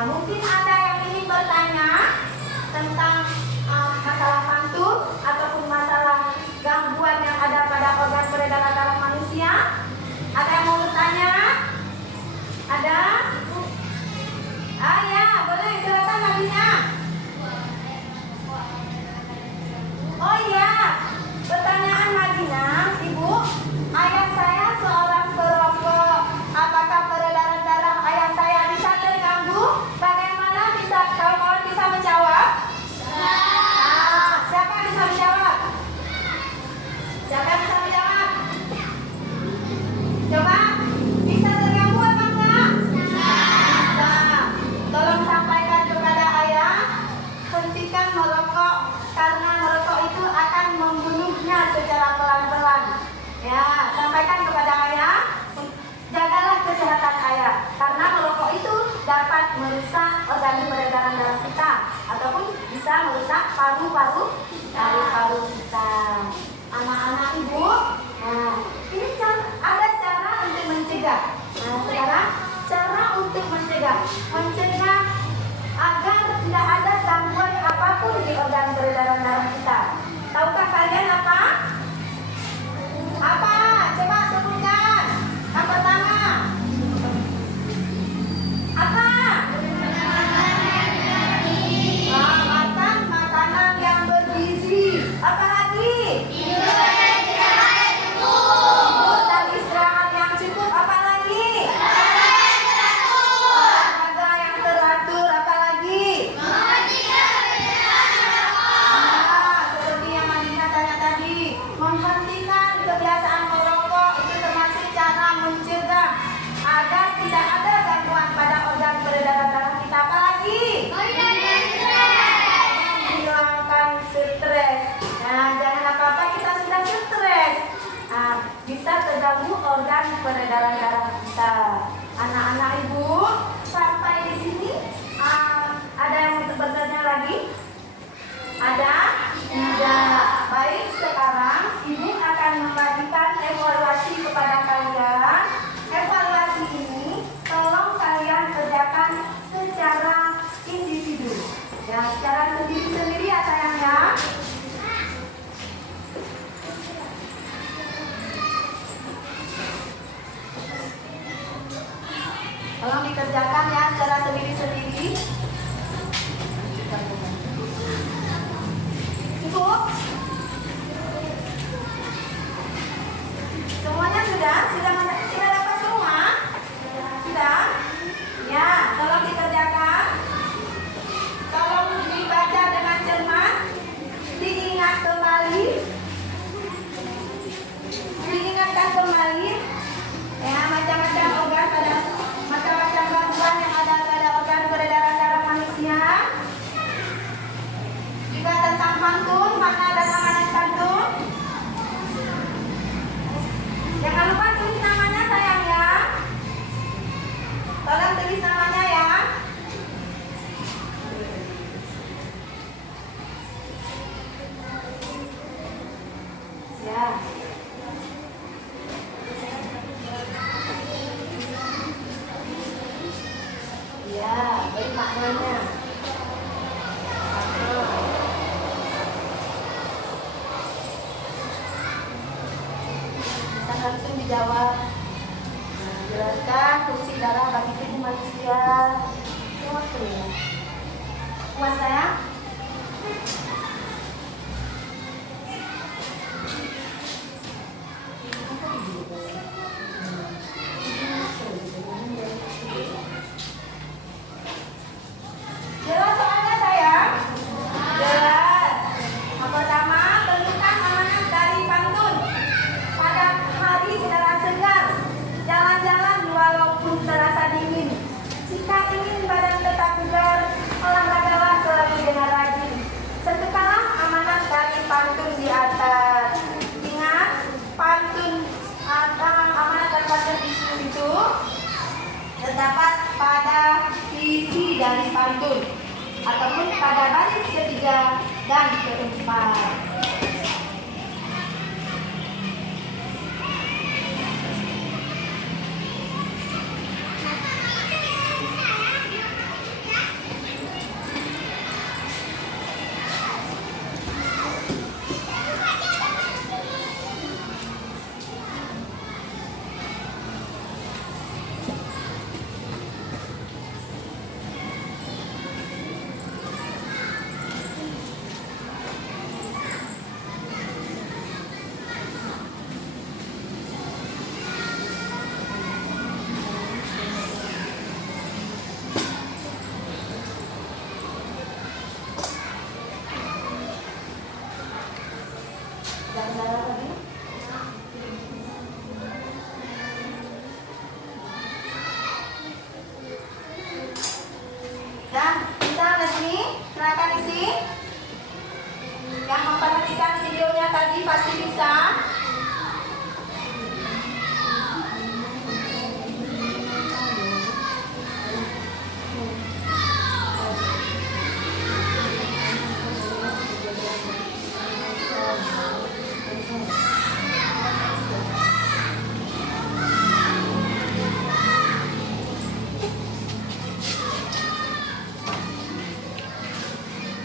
mungkin ada yang ingin bertanya tentang masalah pantun ataupun masalah gangguan yang ada pada organ peredaran darah manusia. Ada yang mau bertanya? Ada? Ya, boleh, silakan Nabinya. Oh iya, pertanyaan Madina, Ibu, ayah saya seorang perokok. Apakah peredaran darah ayah saya bisa terganggu? Bagaimana bisa kawan-kawan bisa menjawab? Siapa yang bisa menjawab? Siapa yang bisa menjawab? Coba, bisa terganggu apa enggak? Bisa. Tolong sampaikan kepada ayah, hentikan merokok karena merokok itu akan membunuhnya secara pelan-pelan. Ya, sampaikan kepada ayah, jagalah kesehatan ayah karena merokok itu dapat merusak organ peredaran darah kita ataupun bisa merusak paru-paru kita. Anak-anak ibu, ini ada cara untuk mencegah. Nah, sekarang cara untuk mencegah agar tidak ada gangguan apapun di organ peredaran darah kita. Tahukah kalian apa? Apa? Coba sebutkan. Yang pertama. Apa? Makan makanan yang bergizi. Apa lagi? Tidur dan istirahat yang cukup. Apa lagi? Olahraga yang teratur. Apa lagi? Seperti yang Madina tanya tadi, menghentikan kebiasaan merokok itu termasuk cara mencegah agar tidak ada gangguan pada organ peredaran darah kita. Apa lagi? Menghilangkan stres. Nah, jangan apa-apa kita sudah stres. Bisa terganggu organ peredaran darah kita. Anak-anak ibu, sampai di sini ada yang mau bertanya lagi? Ada? Tidak. Baik, sekarang ibu akan membagikan evaluasi kepada kalian. Evaluasi ini tolong kalian kerjakan secara individu. Ya, secara sendiri-sendiri ya sayang ya. Tolong dikerjakan ya secara sendiri-sendiri. Cukup? Semuanya sudah? Sudah dapat semua? Sudah? Ya, tolong dikerjakan. Tolong dibaca dengan cermat. Diingat kembali. Diingatkan kembali. Ya, macam-macam organ pada macam-macam gangguan yang ada pada organ peredaran darah Jelaskan fungsi darah bagi tubuh manusia. Oke. Kuat sayang? Jelas soalnya sayang? Jelas. Yang pertama, tentukan amanat dari pantun. Pada hari udara segar, jalan-jalan walaupun terasa dingin. Jika ingin badan tetap bugar, olahragalah selalu dengan rajin. Tentukanlah amanat dari pantun di atas. Ingat, pantun amanat dari pantun itu terdapat pada isi dari pantun ataupun pada baris ketiga dan keempat. Jalan-jalan lagi. Dan bisa lagi silakan isi. Yang memperhatikan videonya tadi pasti bisa.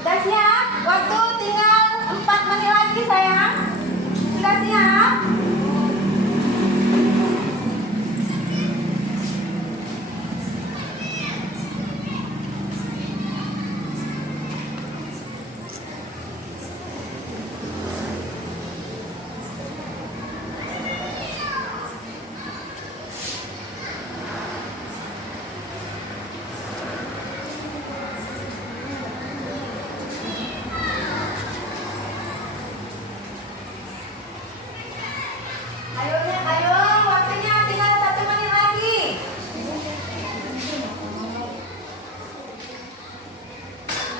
Sudah siap? Waktu tinggal 4 menit lagi sayang. Sudah siap? Ayo, waktunya tinggal 1 menit lagi.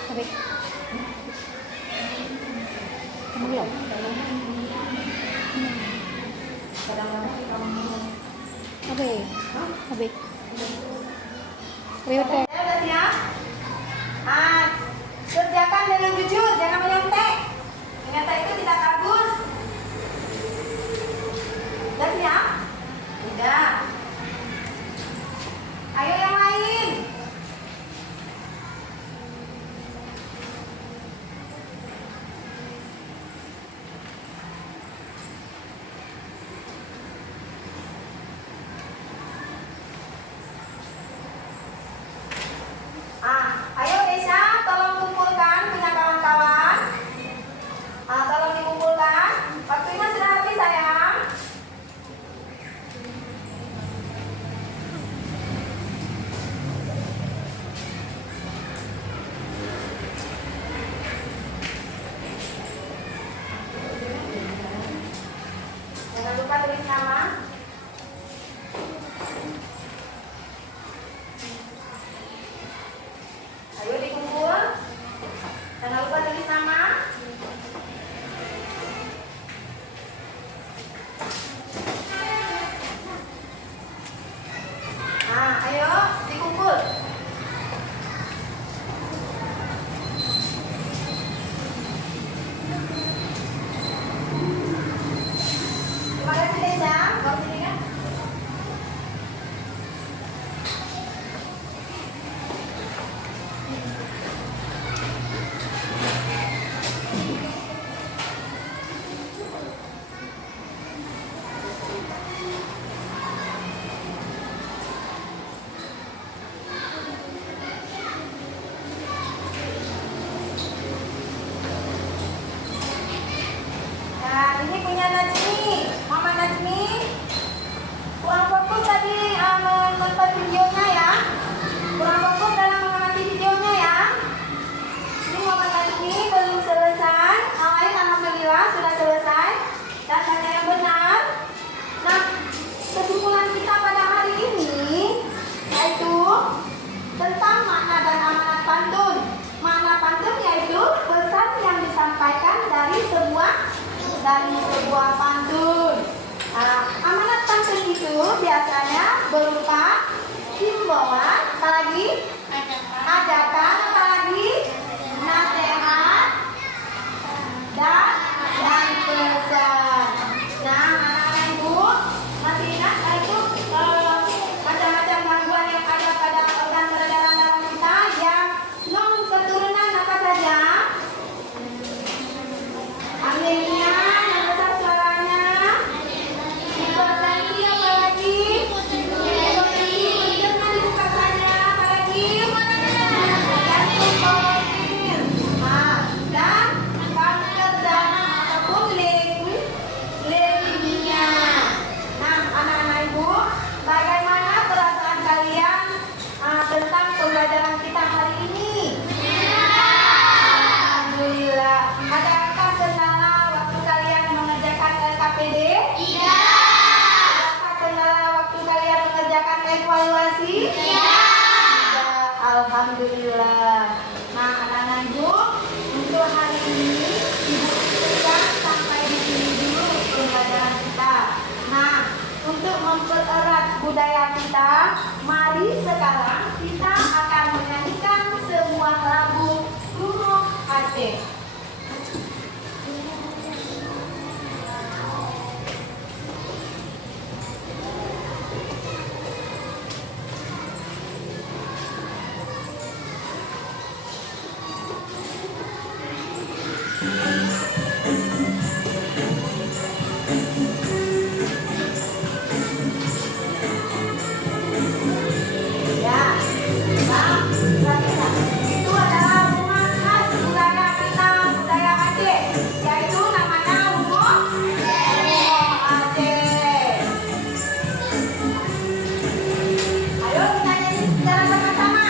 Sudah siap? Kerjakan dengan jujur, jangan menyontek. Menyontek itu tidak bagus. Sudah siap? Sudah. Ayo yang lain. Ayo Desa, tolong kumpulkan punya kawan-kawan. Tolong dikumpulkan. Waktunya sudah habis sayang. nonton videonya ya. Kurang fokus dalam mengamati videonya ya. Ini momen ini belum selesai. Alhamdulillah sudah selesai. Datanya yang benar. Nah, kesimpulan kita pada hari ini yaitu tentang makna dan amanat pantun. Makna pantun yaitu pesan yang disampaikan dari sebuah pantun. Nah, amanat pantun itu biasanya berupa himbauan, apalagi ajakan, apalagi nasihat dan pesan. Nah, anak-anak ibu masih ingat itu macam-macam gangguan yang ada pada organ peredaran darah kita yang non keturunan apa saja? Anemia, yang besar suaranya, hipertensi, apalagi hipertensi, jangan dibuka saja, apalagi jantung koroner, dan kanker darah ataupun leukemia. Nah, anak-anak ibu, bagaimana perasaan kalian tentang pembelajaran kita hari ini? Alhamdulillah. Adakah kendala waktu kalian mengerjakan LKPD? Iya. Adakah kendala waktu kalian mengerjakan evaluasi? Iya. Alhamdulillah. Nah, anak-anak ibu, untuk hari ini ibu cukupkan sampai di sini dulu pembelajaran kita. Nah, untuk mempererat budaya kita, mari sekarang kita akan menyanyikan sebuah lagu Rumoh Aceh. Ya, nah, itu adalah rumah khas budaya kita, budaya Aceh, yaitu namanya Rumoh Aceh. Ayo kita nyanyi secara sama-sama.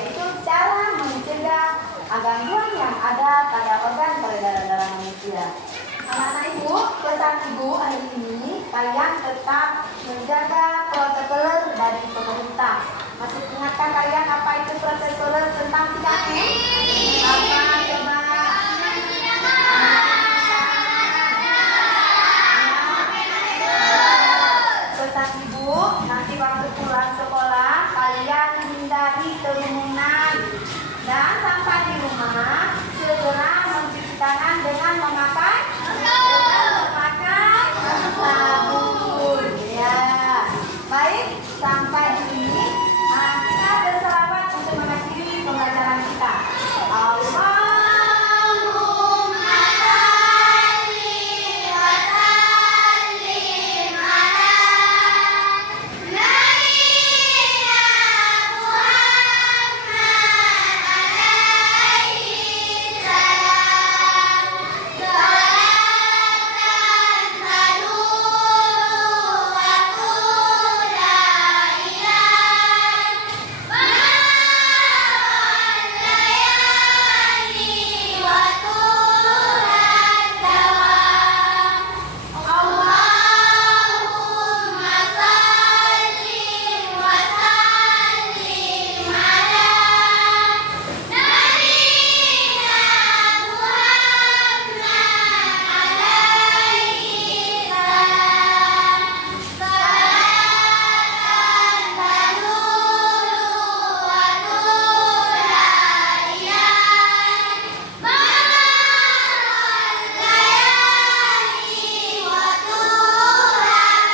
yaitu cara mencegah gangguan yang ada pada organ peredaran darah manusia. Anak-anak ibu, pesan ibu hari ini kalian tetap menjaga protokol dari pemerintah. Masih ingatkah kalian apa itu protokol tentang 3M? Apa coba? Pesan ibu, nanti waktu pulang sekolah kalian hindari kerumunan dan sampai di rumah segera mencuci tangan dengan memakai sabun. Ya, baik, sampai di sini maka berselawat untuk mengakhiri pembelajaran kita. Allahumma salli wa sallim ala nabiyyina Muhammad alaihi salam. Salatan tadulu wa tula ilal layali wa tulan dawam. Allahumma salli wa sallim ala nabiyyina Muhammad alaihi salam. Salatan tadulu wa tula ilal layali wa tulan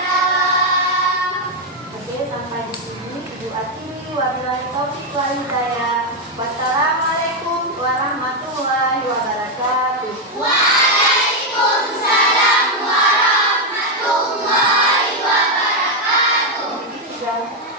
dawam. Oke, sampai di sini Ibu akhiri. Wabillahi taufiq wal hidayah. Wassalamualaikum warahmatullahi wabarakatuh. Waalaikumsalam warahmatullahi wabarakatuh.